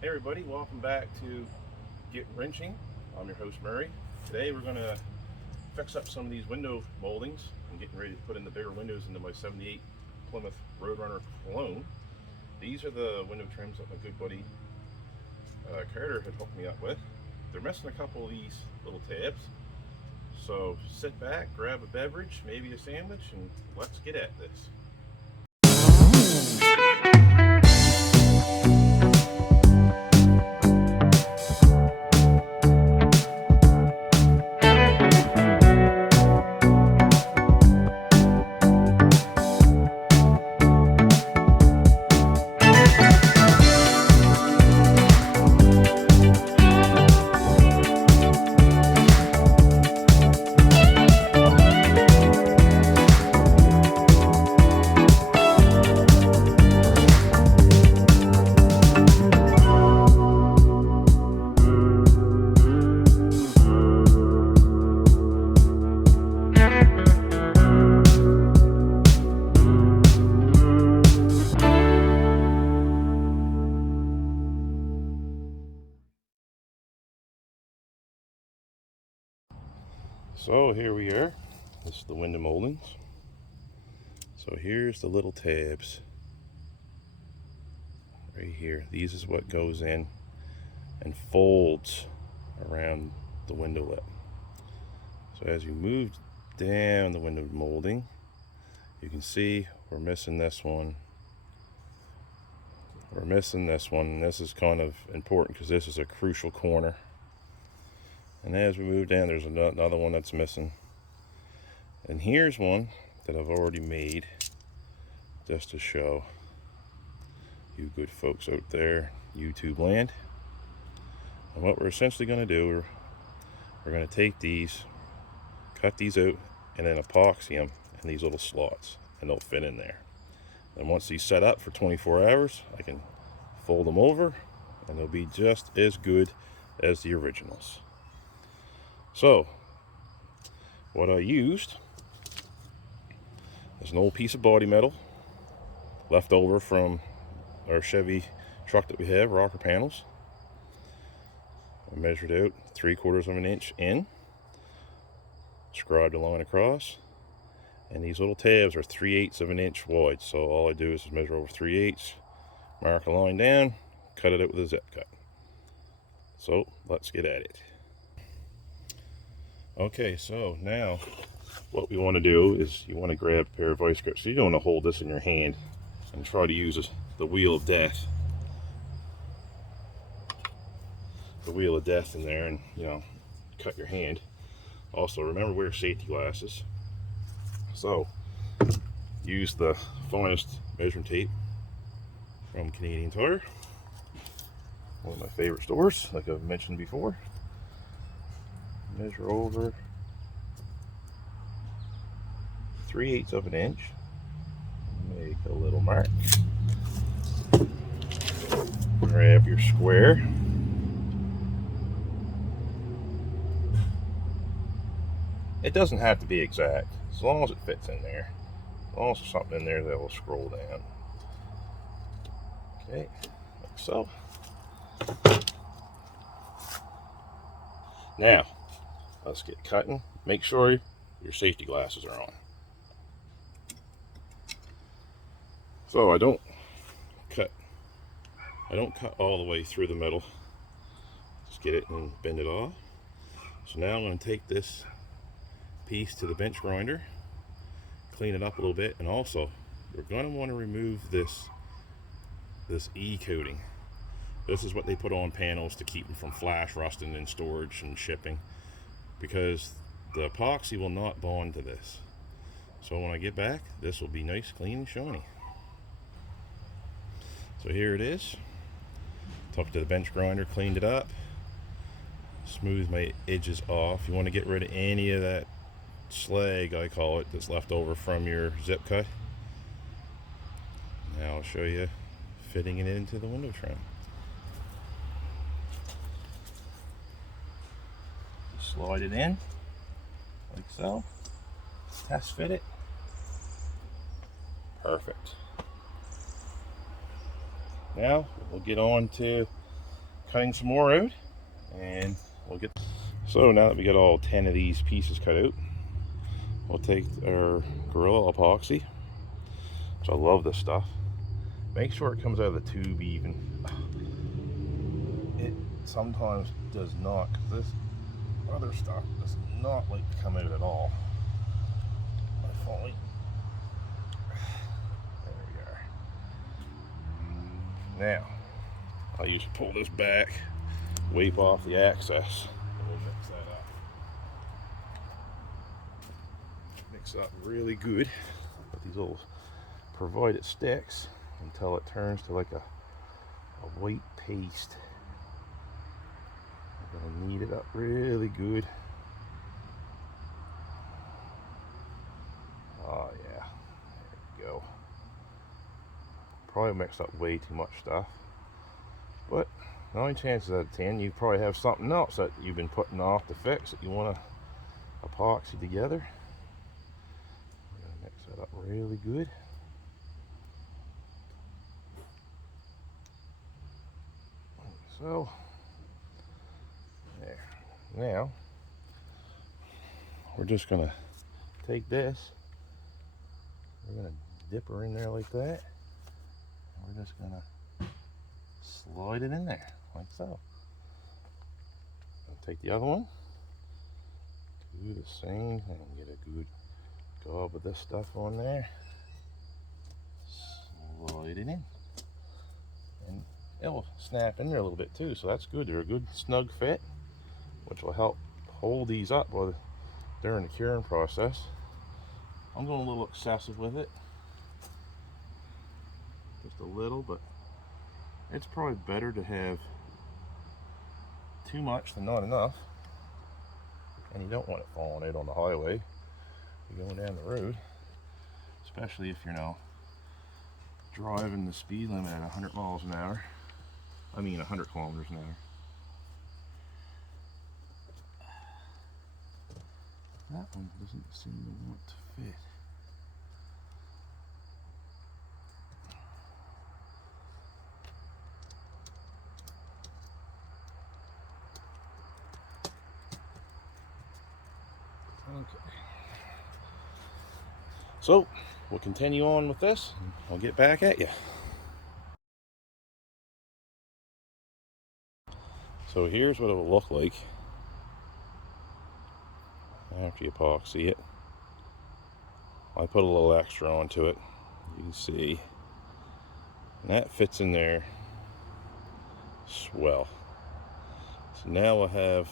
Hey everybody, welcome back to Get Wrenching. I'm your host Murray. Today we're going to fix up some of these window moldings. I'm getting ready to put in the bigger windows into my 78 Plymouth Roadrunner clone. These are the window trims that my good buddy Carter had hooked me up with. They're missing a couple of these little tabs. So sit back, grab a beverage, maybe a sandwich, and let's get at this. So here we are. This is the window moldings. So here's the little tabs right here. These is what goes in and folds around the window lip. So as you move down the window molding, you can see we're missing this one. We're missing this one, and this is kind of important because this is a crucial corner. And as we move down, there's another one that's missing. And here's one that I've already made just to show you good folks out there, YouTube land. And what we're essentially going to do, we're going to take these, cut these out, and then epoxy them in these little slots, and they'll fit in there. And once these set up for 24 hours, I can fold them over, and they'll be just as good as the originals. So, what I used is an old piece of body metal left over from our Chevy truck that we have, rocker panels. I measured out 3/4 of an inch in, scribed a line across, and these little tabs are 3/8 of an inch wide. So all I do is measure over 3/8, mark a line down, cut it out with a zip cut. So let's get at it. Okay, so now what we want to do is you want to grab a pair of vice grips. So you don't want to hold this in your hand and try to use the wheel of death. The wheel of death in there, and cut your hand. Also remember, wear safety glasses. So use the finest measuring tape from Canadian Tire, one of my favorite stores, like I've mentioned before. Measure over 3/8 of an inch. Make a little mark. Grab your square. It doesn't have to be exact, as long as it fits in there. As long as there's something in there that will scroll down. Okay, like so. Now, let's get cutting. Make sure your safety glasses are on. So I don't cut all the way through the middle. Just get it and bend it off. So now I'm going to take this piece to the bench grinder, clean it up a little bit, and also we're going to want to remove this E-coating. This is what they put on panels to keep them from flash rusting in storage and shipping, because the epoxy will not bond to this. So when I get back, this will be nice, clean, and shiny. So here it is. Took it to the bench grinder, cleaned it up, smoothed my edges off. You want to get rid of any of that slag, I call it, that's left over from your zip cut. Now I'll show you fitting it into the window trim. Slide it in like so. Test fit it. Perfect. Now we'll get on to cutting some more out, and we'll get. So now that we got all 10 of these pieces cut out, we'll take our Gorilla epoxy, which I love this stuff. Make sure it comes out of the tube even. It sometimes does not, because this other stuff does not like to come out at all. There we are. Now, I usually pull this back, wipe off the excess, and we'll mix that up. Mix it up really good with these little provided sticks until it turns to like a white paste. I'm gonna knead it up really good. Oh yeah, there we go. Probably mixed up way too much stuff, but 9 chances out of 10 you probably have something else that you've been putting off to fix that you want to epoxy together. I'm gonna mix that up really good. Like so. There. Now we're just gonna take this, we're gonna dip her in there like that, and we're just gonna slide it in there like so. And take the other one, do the same thing, get a good gob of this stuff on there, slide it in, and it'll snap in there a little bit too, so that's good. They're a good snug fit, which will help hold these up during the curing process. I'm going a little excessive with it, just a little, but it's probably better to have too much than not enough, and you don't want it falling out on the highway. You're going down the road, especially if you're now driving the speed limit at 100 miles an hour. I mean 100 kilometers an hour. That one doesn't seem to want to fit. Okay. So we'll continue on with this. I'll get back at you. So here's what it will look like after you epoxy it. I put a little extra onto it, you can see, and that fits in there swell. So now we'll have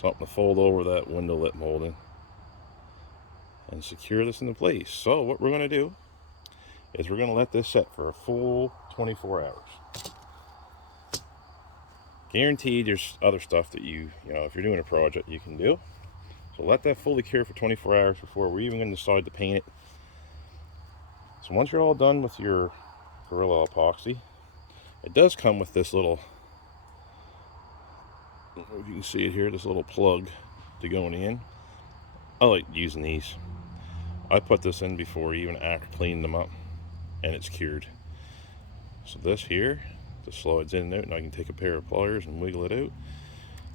something to fold over that window lip molding and secure this into place. So what we're going to do is we're going to let this set for a full 24 hours. Guaranteed there's other stuff that you know, if you're doing a project, you can do. So let that fully cure for 24 hours before we're even going to decide to paint it. So once you're all done with your Gorilla epoxy, it does come with this little, I don't know if you can see it here, this little plug to going in. I like using these. I put this in before, even after cleaning them up, and it's cured. So this here just slides in and out, and I can take a pair of pliers and wiggle it out.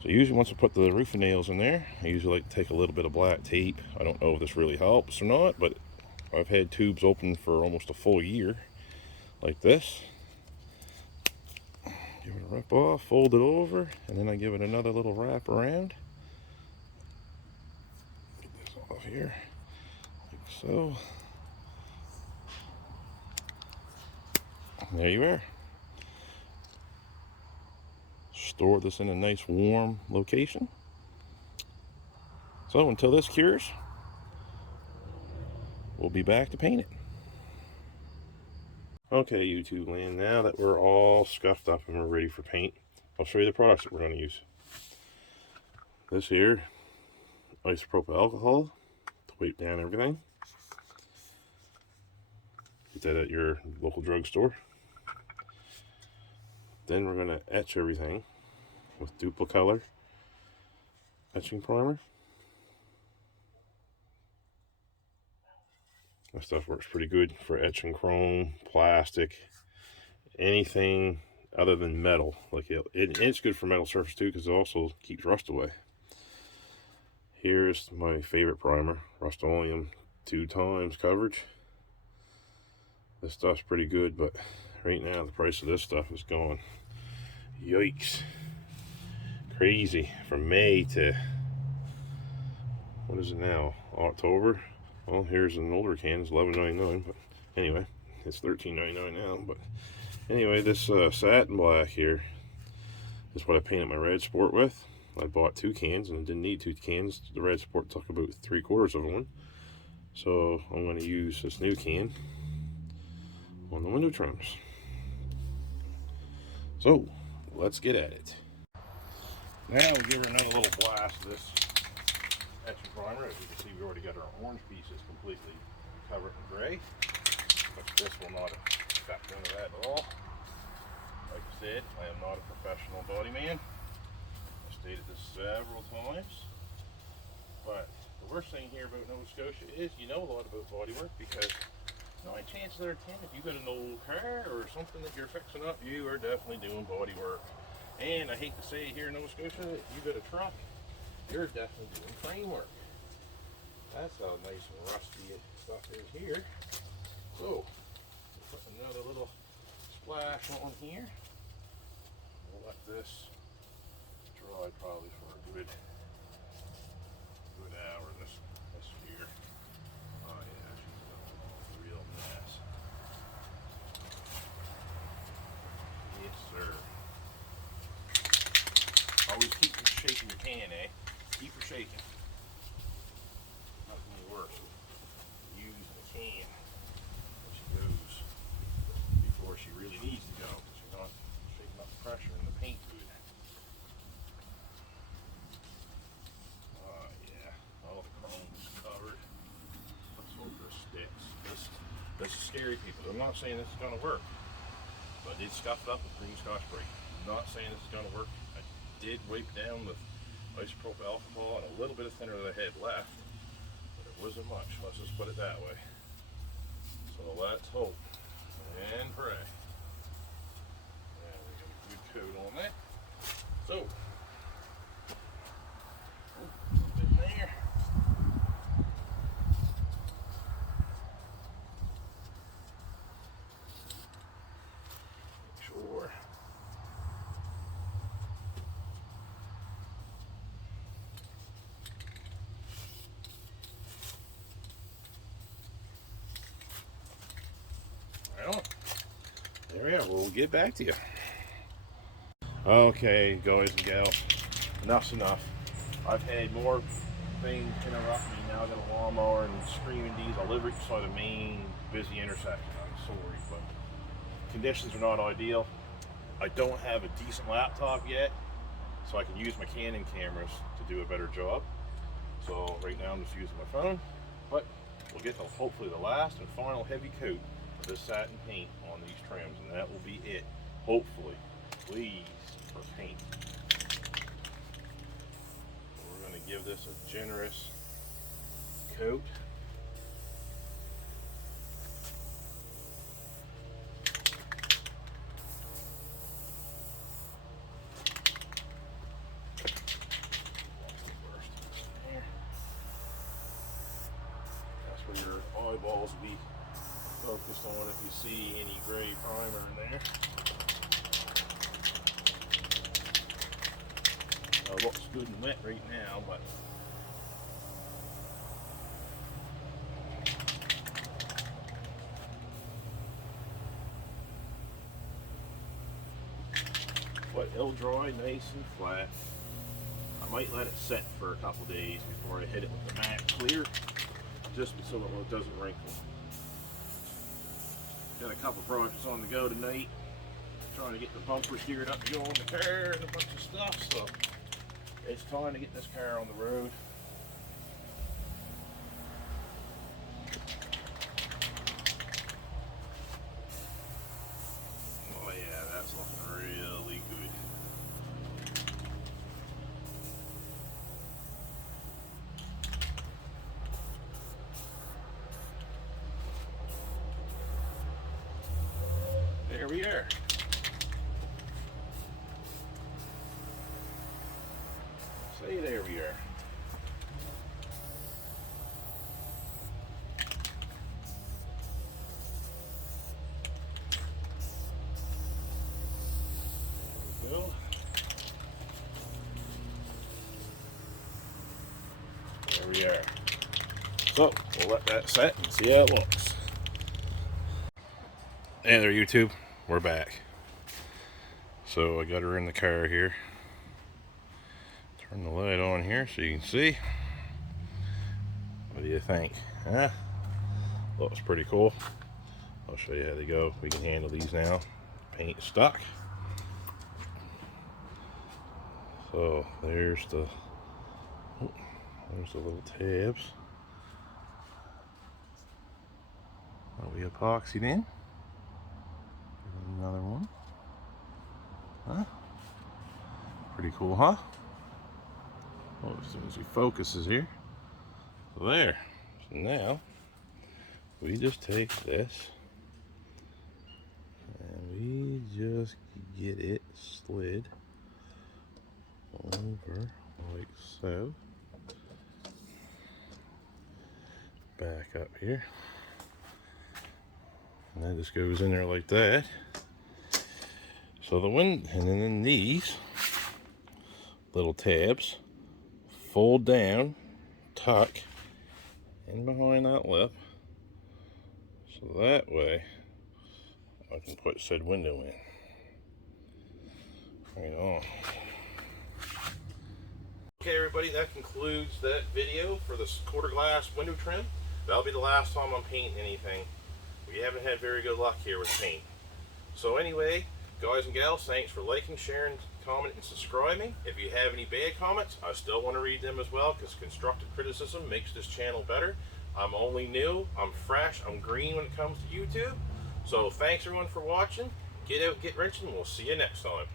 So usually once I put the roofing nails in there, I usually like to take a little bit of black tape. I don't know if this really helps or not, but I've had tubes open for almost a full year like this. Give it a rip off, fold it over, and then I give it another little wrap around. Get this off here, like so. And there you are. Store this in a nice warm location. So until this cures, we'll be back to paint it. Okay, YouTube land, now that we're all scuffed up and we're ready for paint, I'll show you the products that we're going to use. This here, isopropyl alcohol to wipe down everything. Get that at your local drugstore. Then we're going to etch everything with Duplicolor etching primer. That stuff works pretty good for etching chrome, plastic, anything other than metal. Like it's good for metal surface too, because it also keeps rust away. Here's my favorite primer, Rust-Oleum 2 times coverage. This stuff's pretty good, but right now the price of this stuff is going, yikes, crazy. From May to, what is it now, October? Well, here's an older can, it's $11.99, but anyway, it's $13.99 now. But anyway, this satin black here is what I painted my red sport with. I bought 2 cans and I didn't need 2 cans. The red sport took about 3/4 of one. So I'm going to use this new can on the window trims. So let's get at it. Now we'll give her another little blast of this etching primer. As you can see, we already got our orange pieces completely covered in gray, but this will not affect none of that at all. Like I said, I am not a professional body man. I stated this several times, but the worst thing here about Nova Scotia is you know a lot about bodywork, because 9 chances out of 10, if you got an old car or something that you're fixing up, you are definitely doing bodywork. And I hate to say it here in Nova Scotia, if you got a truck, you're definitely doing framework. That's how nice and rusty stuff is here. So, we'll put another little splash on here. We'll let this dry probably for a good hour this year. Oh yeah, she's a real mess. Yes, sir. Always keep from shaking your can, eh? Keep her shaking. Nothing worse. Use the can when she goes before she really needs to go, because you're not shaking up the pressure in the paint good. Oh yeah, all the chrome's covered. Let's hope this sticks. This is scary, people. I'm not saying this is going to work, but it's scuffed up with green Scotch Brite. I'm not saying this is going to work. I did wipe down with isopropyl alcohol and a little bit of thinner that I had left, but it wasn't much. Let's just put it that way. So let's hope and pray. Yeah, we got a good coat on that. So, a little bit there. Make sure. Well, there we are. We'll get back to you. Okay, guys and gals, enough's enough. I've had more things interrupt me. Now I got a lawnmower and screaming diesel livery beside a main busy intersection. I'm sorry, but conditions are not ideal. I don't have a decent laptop yet, so I can use my Canon cameras to do a better job. So right now I'm just using my phone, but we'll get to hopefully the last and final heavy coat of this satin paint on these trims, and that will be it. Hopefully, please, for paint. We're going to give this a generous coat. That's where your eyeballs will be focused on if you see any gray primer in there. It looks good and wet right now, but it'll dry nice and flat. I might let it set for a couple days before I hit it with the matte clear, just so it doesn't wrinkle. Got a couple projects on the go tonight, trying to get the bumpers geared up to go on the car and a bunch of stuff, so it's time to get this car on the road. Oh yeah, that's looking really good. There we are. Hey, there we are. There we go. There we are. So we'll let that set and see how it looks. Hey there, YouTube. We're back. So I got her in the car here. Turn the light on here so you can see. What do you think? Huh? Looks pretty cool. I'll show you how they go. We can handle these now. Paint stock. So there's the little tabs. Are we epoxied in? Another one. Huh? Pretty cool, huh? Well, as soon as he focuses here. So there. So now we just take this and we just get it slid over like so. Back up here. And that just goes in there like that. So the wind, and then these little tabs fold down, tuck in behind that lip, so that way I can put said window in. Right on. Okay, everybody, that concludes that video for this quarter glass window trim. That'll be the last time I'm painting anything. We haven't had very good luck here with paint. So anyway, guys and gals, thanks for liking, sharing, commenting, and subscribing. If you have any bad comments, I still want to read them as well, because constructive criticism makes this channel better. I'm only new, I'm fresh, I'm green when it comes to YouTube. So thanks everyone for watching. Get out, get wrenching, we'll see you next time.